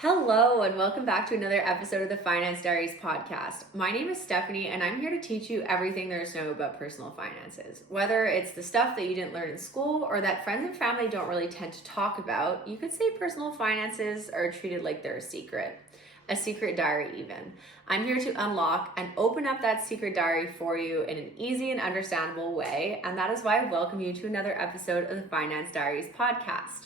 Hello, and welcome back to another episode of the Finance Diaries podcast. My name is Stephanie, and I'm here to teach you everything there is to know about personal finances. Whether it's the stuff that you didn't learn in school or that friends and family don't really tend to talk about, you could say personal finances are treated like they're a secret diary even. I'm here to unlock and open up that secret diary for you in an easy and understandable way, and that is why I welcome you to another episode of the Finance Diaries podcast.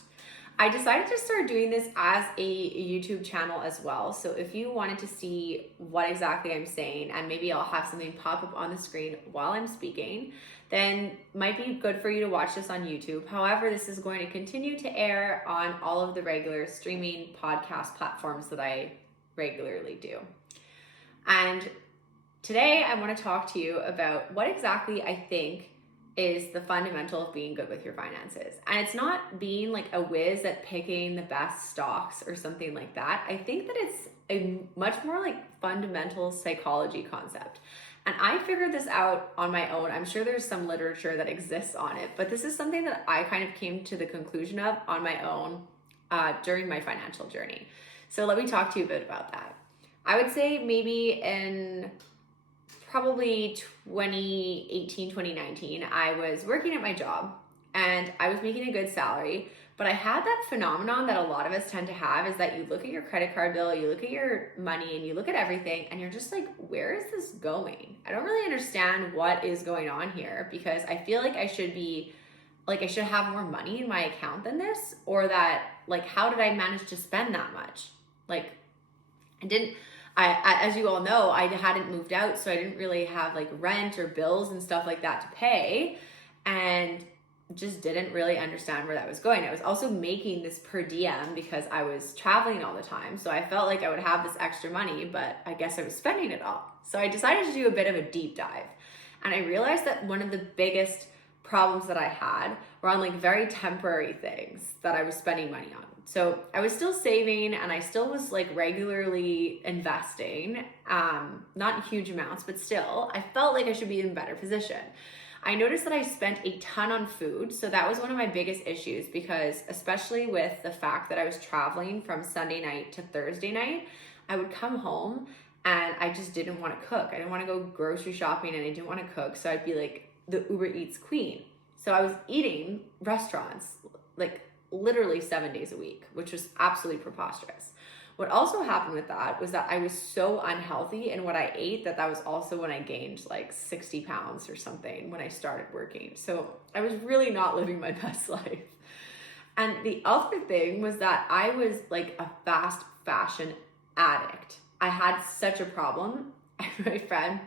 I decided to start doing this as a YouTube channel as well. So if you wanted to see what exactly I'm saying, and maybe I'll have something pop up on the screen while I'm speaking, then might be good for you to watch this on YouTube. However, this is going to continue to air on all of the regular streaming podcast platforms that I regularly do. And today I want to talk to you about what exactly I think is the fundamental of being good with your finances. And it's not being like a whiz at picking the best stocks or something like that. I think that it's a much more like fundamental psychology concept. And I figured this out on my own. I'm sure there's some literature that exists on it, but this is something that I kind of came to the conclusion of on my own during my financial journey. So let me talk to you a bit about that. I would say maybe in probably 2018, 2019, I was working at my job and I was making a good salary, but I had that phenomenon that a lot of us tend to have is that you look at your credit card bill, you look at your money, and you look at everything and you're just like, where is this going? I don't really understand what is going on here because I feel like I should have more money in my account than this, or that like, how did I manage to spend that much? As you all know, I hadn't moved out, so I didn't really have like rent or bills and stuff like that to pay, and just didn't really understand where that was going. I was also making this per diem because I was traveling all the time, so I felt like I would have this extra money, but I guess I was spending it all. So I decided to do a bit of a deep dive, and I realized that one of the biggest problems that I had were on like very temporary things that I was spending money on. So I was still saving and I still was like regularly investing, not huge amounts, but still I felt like I should be in a better position. I noticed that I spent a ton on food. So that was one of my biggest issues because especially with the fact that I was traveling from Sunday night to Thursday night, I would come home and I just didn't want to cook. I didn't want to go grocery shopping and I didn't want to cook. So I'd be like the Uber Eats queen. So I was eating restaurants like literally 7 days a week, which was absolutely preposterous. What also happened with that was that I was so unhealthy in what I ate that was also when I gained like 60 pounds or something when I started working. So I was really not living my best life. And the other thing was that I was like a fast fashion addict. I had such a problem. My friend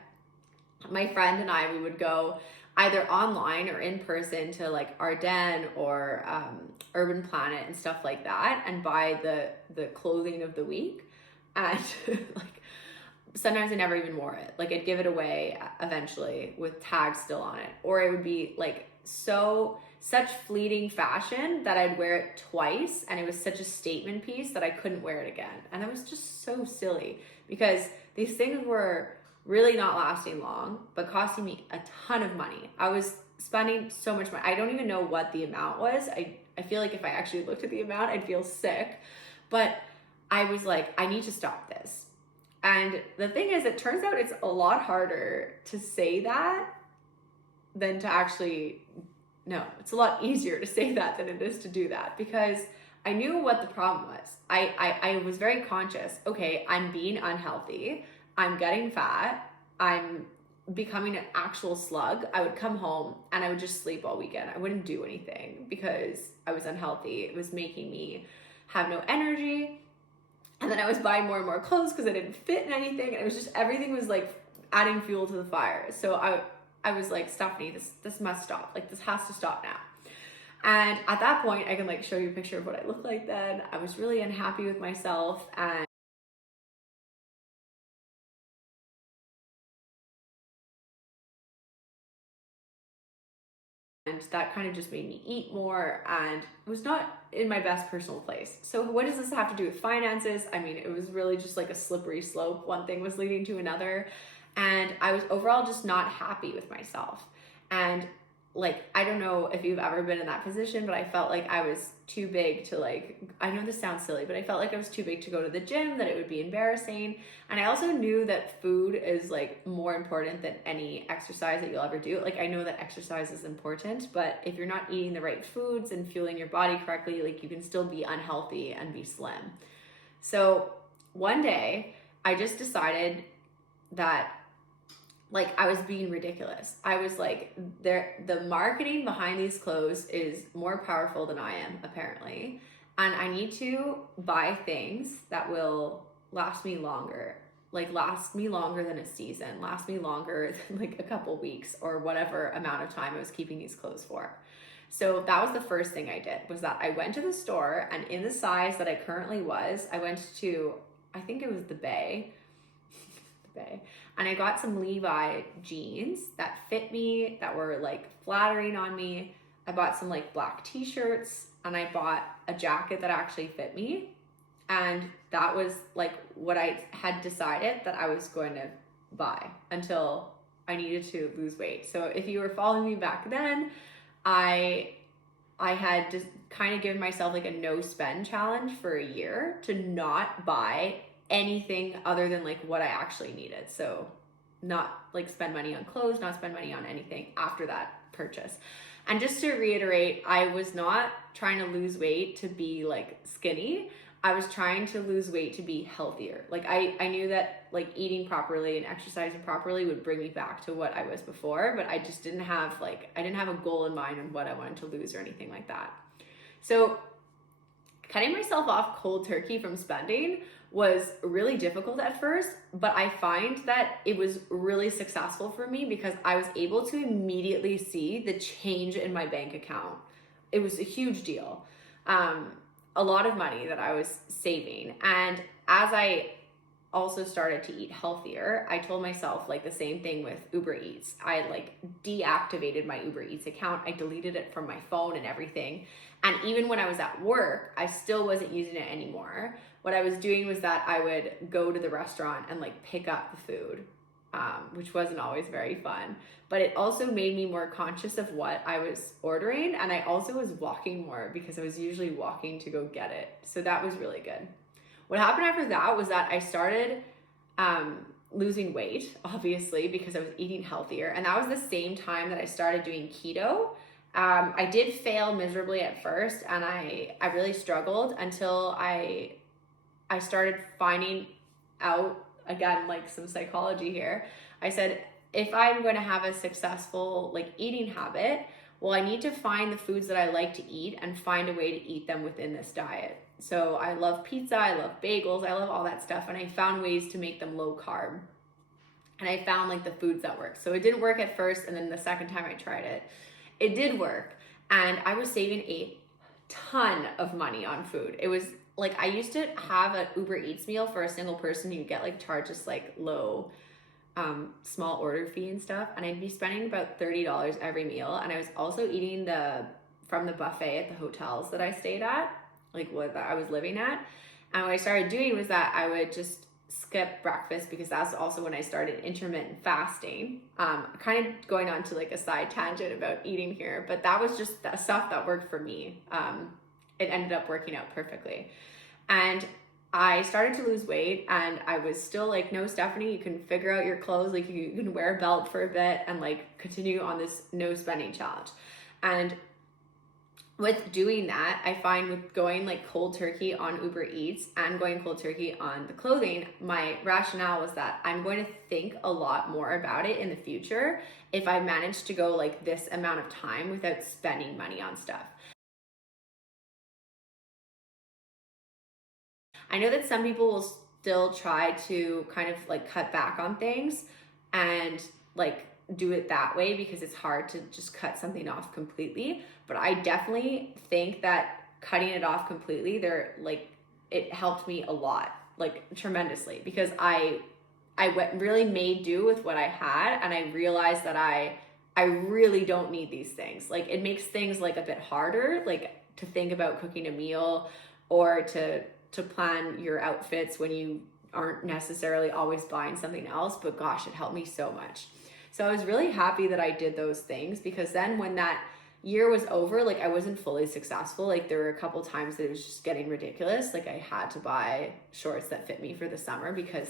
and I, we would go either online or in person to like Ardennes or Urban Planet and stuff like that and buy the clothing of the week. And like sometimes I never even wore it. Like I'd give it away eventually with tags still on it. Or it would be like such fleeting fashion that I'd wear it twice and it was such a statement piece that I couldn't wear it again. And that was just so silly because these things were really not lasting long, but costing me a ton of money. I was spending so much money. I don't even know what the amount was. I feel like if I actually looked at the amount, I'd feel sick. But I was like, I need to stop this. And the thing is, it turns out it's a lot harder to say that than to actually, no, it's a lot easier to say that than it is to do that because I knew what the problem was. I was very conscious. Okay, I'm being unhealthy. I'm getting fat, I'm becoming an actual slug. I would come home and I would just sleep all weekend. I wouldn't do anything because I was unhealthy. It was making me have no energy. And then I was buying more and more clothes because I didn't fit in anything. And it was just, everything was like adding fuel to the fire. So I was like, Stephanie, this must stop. Like this has to stop now. And at that point, I can like show you a picture of what I looked like then. I was really unhappy with myself and that kind of just made me eat more and was not in my best personal place. So what does this have to do with finances? I mean, it was really just like a slippery slope. One thing was leading to another. And I was overall just not happy with myself. And like, I don't know if you've ever been in that position, but I felt like I was too big to, like, I know this sounds silly, but I felt like I was too big to go to the gym, that it would be embarrassing. And I also knew that food is like more important than any exercise that you'll ever do. Like, I know that exercise is important, but if you're not eating the right foods and fueling your body correctly, like, you can still be unhealthy and be slim. So one day I just decided that, like, I was being ridiculous. I was like, the marketing behind these clothes is more powerful than I am, apparently. And I need to buy things that will last me longer. Like, last me longer than a season, last me longer than like a couple weeks or whatever amount of time I was keeping these clothes for. So that was the first thing I did, was that I went to the store, and in the size that I currently was, I went to, I think it was the Bay, and I got some Levi jeans that fit me, that were like flattering on me. I bought some like black t-shirts, and I bought a jacket that actually fit me. And that was like what I had decided that I was going to buy until I needed to lose weight. So if you were following me back then, I had just kind of given myself like a no spend challenge for a year to not buy anything other than like what I actually needed. So not like spend money on clothes, not spend money on anything after that purchase. And just to reiterate, I was not trying to lose weight to be like skinny. I was trying to lose weight to be healthier. Like, I knew that like eating properly and exercising properly would bring me back to what I was before, but I just didn't have like, I didn't have a goal in mind on what I wanted to lose or anything like that. So cutting myself off cold turkey from spending was really difficult at first, but I find that it was really successful for me because I was able to immediately see the change in my bank account. It was a huge deal. A lot of money that I was saving. And as I also started to eat healthier, I told myself like the same thing with Uber Eats. I like deactivated my Uber Eats account. I deleted it from my phone and everything. And even when I was at work, I still wasn't using it anymore. What I was doing was that I would go to the restaurant and like pick up the food, which wasn't always very fun. But it also made me more conscious of what I was ordering. And I also was walking more because I was usually walking to go get it. So that was really good. What happened after that was that I started losing weight, obviously, because I was eating healthier. And that was the same time that I started doing keto. I did fail miserably at first, and I really struggled until I started finding out, again, like some psychology here. I said, if I'm going to have a successful like eating habit, well, I need to find the foods that I like to eat and find a way to eat them within this diet. So I love pizza, I love bagels, I love all that stuff. And I found ways to make them low carb. And I found like the foods that work. So it didn't work at first. And then the second time I tried it, it did work. And I was saving a ton of money on food. It was like, I used to have an Uber Eats meal for a single person. You get like charged this like low, small order fee and stuff. And I'd be spending about $30 every meal. And I was also eating from the buffet at the hotels that I stayed at, like what I was living at. And what I started doing was that I would just skip breakfast, because that's also when I started intermittent fasting. Kind of going on to like a side tangent about eating here, but that was just the stuff that worked for me. It ended up working out perfectly. And I started to lose weight, and I was still like, no, Stephanie, you can figure out your clothes. Like, you can wear a belt for a bit and like continue on this no spending challenge. And with doing that, I find with going like cold turkey on Uber Eats and going cold turkey on the clothing, my rationale was that I'm going to think a lot more about it in the future if I manage to go like this amount of time without spending money on stuff. I know that some people will still try to kind of like cut back on things and like do it that way because it's hard to just cut something off completely. But I definitely think that cutting it off completely, it helped me a lot, like tremendously, because I really made do with what I had, and I realized that I really don't need these things. Like, it makes things like a bit harder, like to think about cooking a meal or to plan your outfits when you aren't necessarily always buying something else. But gosh, it helped me so much. So I was really happy that I did those things, because then when that year was over, like I wasn't fully successful. Like there were a couple times that it was just getting ridiculous. Like I had to buy shorts that fit me for the summer because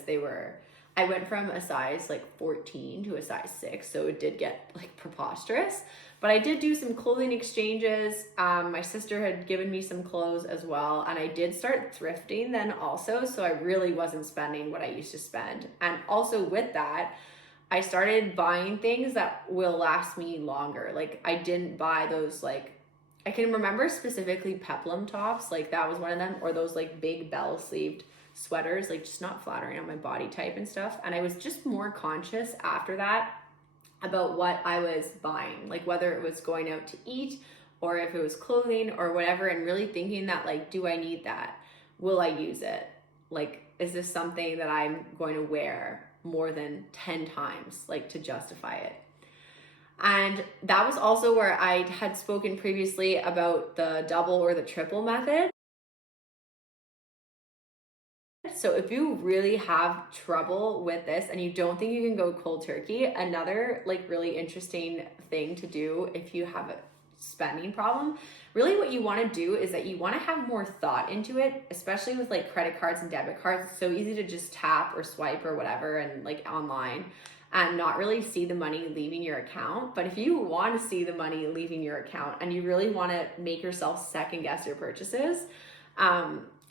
I went from a size like 14 to a size 6. So it did get like preposterous. But I did do some clothing exchanges. My sister had given me some clothes as well. And I did start thrifting then also. So I really wasn't spending what I used to spend. And also with that, I started buying things that will last me longer. Like I didn't buy those, like, I can remember specifically peplum tops, like that was one of them, or those like big bell sleeved sweaters, like just not flattering on my body type and stuff. And I was just more conscious after that about what I was buying, like whether it was going out to eat or if it was clothing or whatever, and really thinking that, like, do I need that? Will I use it? Like, is this something that I'm going to wear more than 10 times, like, to justify it? And that was also where I had spoken previously about the double or the triple method. So if you really have trouble with this and you don't think you can go cold turkey, another like really interesting thing to do if you have a spending problem, really what you want to do is that you want to have more thought into it, especially with like credit cards and debit cards. It's so easy to just tap or swipe or whatever and like online and not really see the money leaving your account. But if you want to see the money leaving your account and you really want to make yourself second guess your purchases,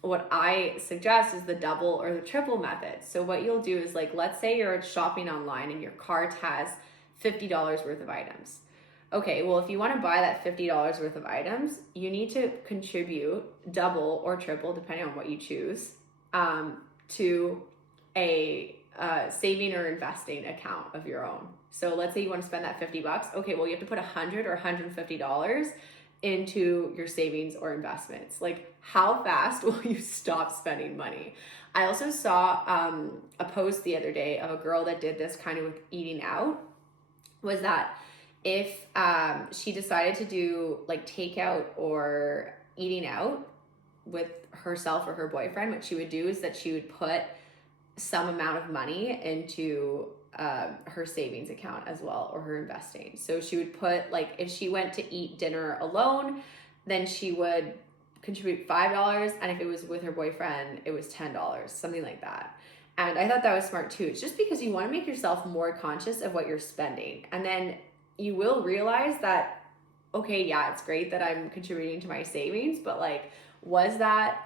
what I suggest is the double or the triple method. So what you'll do is, like, let's say you're shopping online and your cart has $50 worth of items. Okay, well, if you want to buy that $50 worth of items, you need to contribute double or triple, depending on what you choose, to a saving or investing account of your own. So let's say you want to spend that $50. Okay, well, you have to put $100 or $150 into your savings or investments. Like, how fast will you stop spending money? I also saw a post the other day of a girl that did this kind of with eating out, was that if she decided to do like takeout or eating out with herself or her boyfriend, what she would do is that she would put some amount of money into her savings account as well, or her investing. So she would put, like, if she went to eat dinner alone, then she would contribute $5, and if it was with her boyfriend, it was $10, something like that. And I thought that was smart too. It's just because you want to make yourself more conscious of what you're spending, and then you will realize that, okay, yeah, it's great that I'm contributing to my savings, but like, was that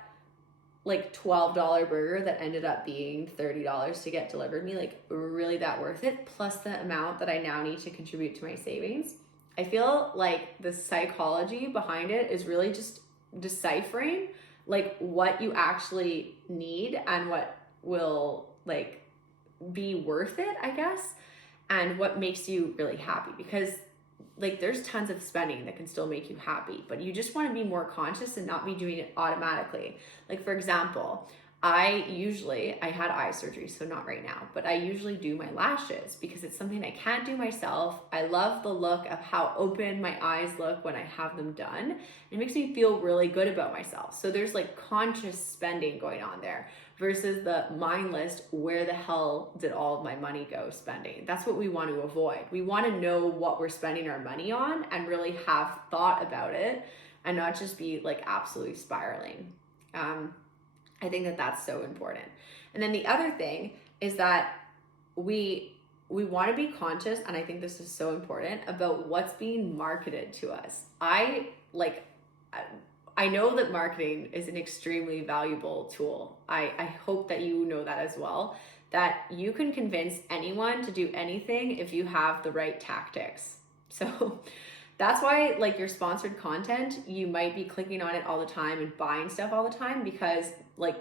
like $12 burger that ended up being $30 to get delivered me, like, really that worth it, plus the amount that I now need to contribute to my savings? I feel like the psychology behind it is really just deciphering like what you actually need and what will like be worth it, I guess, and what makes you really happy. Because like, there's tons of spending that can still make you happy, but you just want to be more conscious and not be doing it automatically. Like, for example, I had eye surgery, so not right now, but I usually do my lashes because it's something I can't do myself. I love the look of how open my eyes look when I have them done. It makes me feel really good about myself. So there's like conscious spending going on there versus the mindless, where the hell did all of my money go spending? That's what we want to avoid. We want to know what we're spending our money on and really have thought about it and not just be like absolutely spiraling. I think that that's so important. And then the other thing is that we want to be conscious, and I think this is so important, about what's being marketed to us. I know that marketing is an extremely valuable tool. I hope that you know that as well, that you can convince anyone to do anything if you have the right tactics. So that's why, like, your sponsored content, you might be clicking on it all the time and buying stuff all the time, because like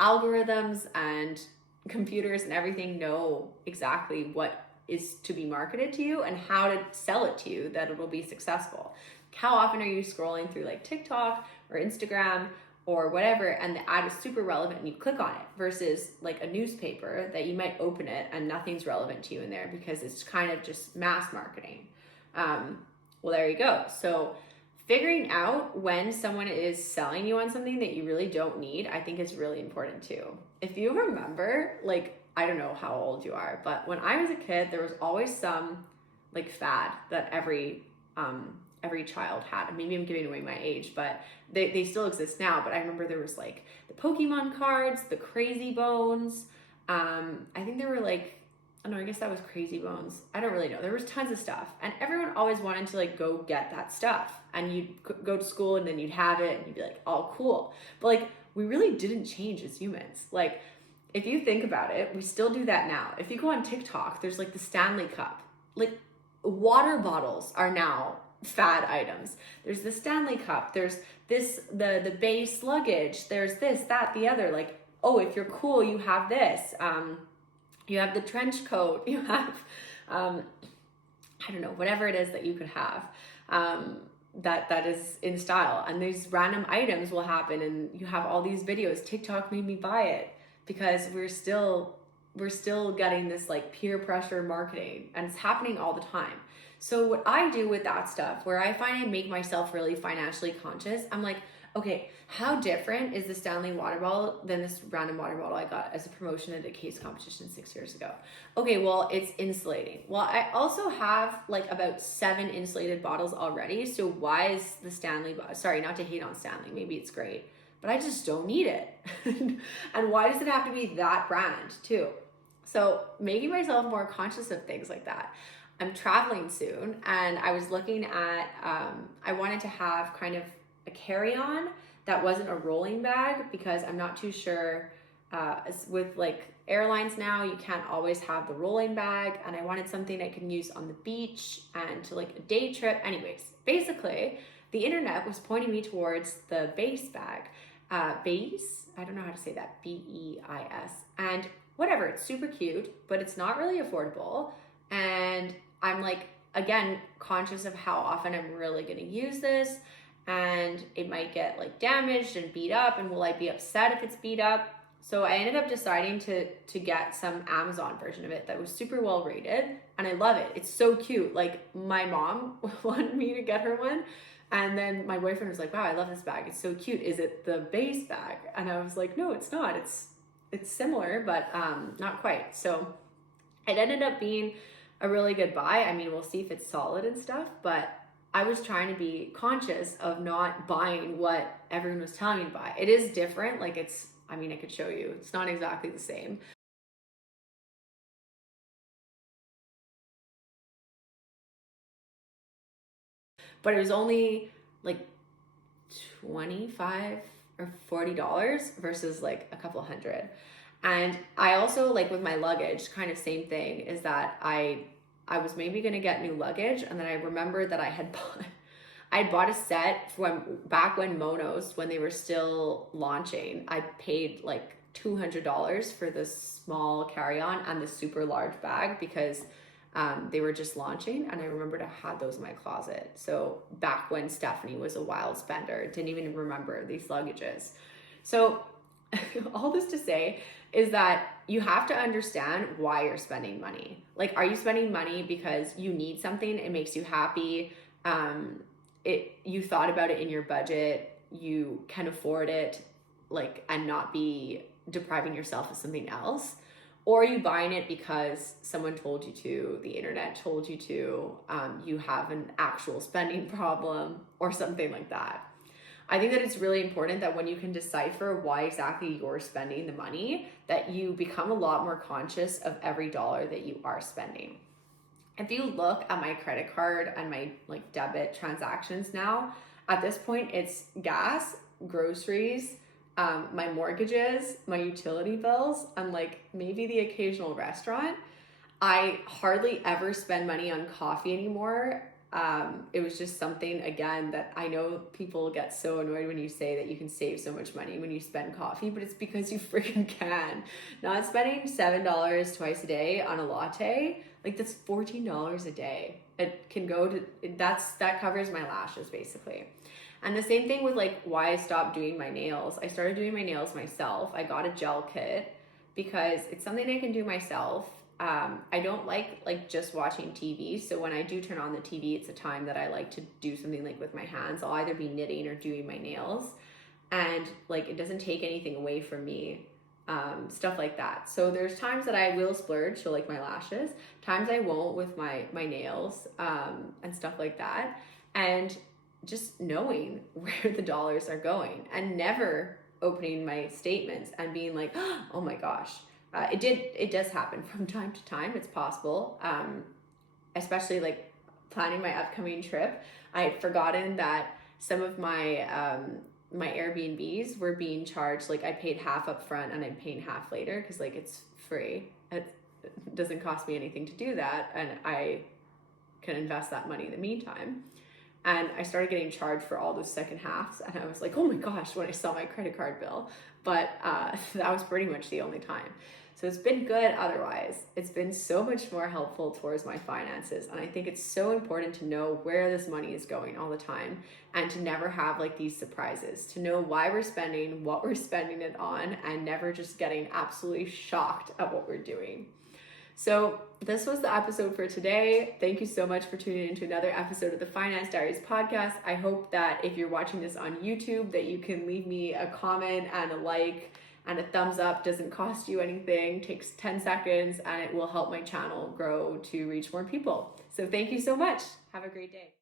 algorithms and computers and everything know exactly what is to be marketed to you and how to sell it to you that it'll be successful. How often are you scrolling through like TikTok or Instagram or whatever, and the ad is super relevant and you click on it, versus like a newspaper that you might open it and nothing's relevant to you in there because it's kind of just mass marketing. Well, there you go. So figuring out when someone is selling you on something that you really don't need, I think is really important too. If you remember, like, I don't know how old you are, but when I was a kid, there was always some like fad that every child had. Maybe I'm giving away my age, but they still exist now. But I remember there was like the Pokemon cards, the Crazy Bones. I think there were like, oh no, I guess that was Crazy Bones. I don't really know. There was tons of stuff, and everyone always wanted to like go get that stuff. And you'd go to school, and then you'd have it, and you'd be like, "Oh, cool." But like, we really didn't change as humans. Like, if you think about it, we still do that now. If you go on TikTok, there's like the Stanley Cup. Like, water bottles are now fad items. There's the Stanley Cup. There's this the base luggage. There's this, that, the other. Like, oh, if you're cool, you have this. You have the trench coat, you have, I don't know, whatever it is that you could have that is in style. And these random items will happen, and you have all these videos. TikTok made me buy it because we're still getting this like peer pressure marketing, and it's happening all the time. So what I do with that stuff, where I find I make myself really financially conscious, I'm like, okay, how different is the Stanley water bottle than this random water bottle I got as a promotion at a case competition 6 years ago? Okay, well, it's insulating. Well, I also have like about 7 insulated bottles already. So why is the Stanley, sorry, not to hate on Stanley, maybe it's great, but I just don't need it. And why does it have to be that brand too? So making myself more conscious of things like that. I'm traveling soon, and I was looking at, I wanted to have kind of a carry-on that wasn't a rolling bag, because I'm not too sure, with like airlines now, you can't always have the rolling bag, and I wanted something I can use on the beach and to like a day trip. Anyways, basically the internet was pointing me towards the base bag, base, I don't know how to say that, BEIS, and whatever, it's super cute, but it's not really affordable. And I'm like, again, conscious of how often I'm really going to use this, and it might get like damaged and beat up, and will I be upset if it's beat up? So I ended up deciding to get some Amazon version of it that was super well rated, and I love it. It's so cute. Like, my mom wanted me to get her one, and then my boyfriend was like, wow, I love this bag, it's so cute. Is it the base bag? And I was like, no, it's not. It's similar, but not quite. So it ended up being a really good buy. I mean, we'll see if it's solid and stuff, but I was trying to be conscious of not buying what everyone was telling me to buy. It is different. Like, it's, I mean, I could show you. It's not exactly the same. But it was only like 25 or $40 versus like a couple hundred. And I also, like with my luggage, kind of same thing, is that I was maybe gonna get new luggage, and then I remembered that I had bought a set from back when Monos, when they were still launching. I paid like $200 for the small carry-on and the super large bag, because they were just launching, and I remembered I had those in my closet. So back when Stephanie was a wild spender, didn't even remember these luggages. So all this to say is that you have to understand why you're spending money. Like, are you spending money because you need something, it makes you happy, you thought about it in your budget, you can afford it, like, and not be depriving yourself of something else? Or are you buying it because someone told you to, the internet told you to, you have an actual spending problem or something like that? I think that it's really important that when you can decipher why exactly you're spending the money, that you become a lot more conscious of every dollar that you are spending. If you look at my credit card and my like debit transactions now, at this point it's gas, groceries, my mortgages, my utility bills, and like maybe the occasional restaurant. I hardly ever spend money on coffee anymore. It was just something, again, that I know people get so annoyed when you say that you can save so much money when you spend coffee, but it's because you freaking can. Not spending $7 twice a day on a latte, like, that's $14 a day. It can go to, that covers my lashes basically. And the same thing with like why I stopped doing my nails. I started doing my nails myself. I got a gel kit because it's something I can do myself. I don't like just watching TV. So when I do turn on the TV, it's a time that I like to do something like with my hands. I'll either be knitting or doing my nails, and like it doesn't take anything away from me, stuff like that. So there's times that I will splurge, so like my lashes, times I won't with my nails, and stuff like that. And just knowing where the dollars are going, and never opening my statements and being like, oh my gosh. It does happen from time to time. It's possible, especially like planning my upcoming trip. I had forgotten that some of my Airbnbs were being charged, like I paid half up front and I'm paying half later, because like it's free. It doesn't cost me anything to do that, and I can invest that money in the meantime. And I started getting charged for all those second halves, and I was like, oh my gosh, when I saw my credit card bill. But that was pretty much the only time. So it's been good otherwise. It's been so much more helpful towards my finances. And I think it's so important to know where this money is going all the time, and to never have like these surprises, to know why we're spending, what we're spending it on, and never just getting absolutely shocked at what we're doing. So this was the episode for today. Thank you so much for tuning into another episode of the Finance Diaries podcast. I hope that if you're watching this on YouTube, that you can leave me a comment and a like and a thumbs up. Doesn't cost you anything, takes 10 seconds, and it will help my channel grow to reach more people. So thank you so much. Have a great day.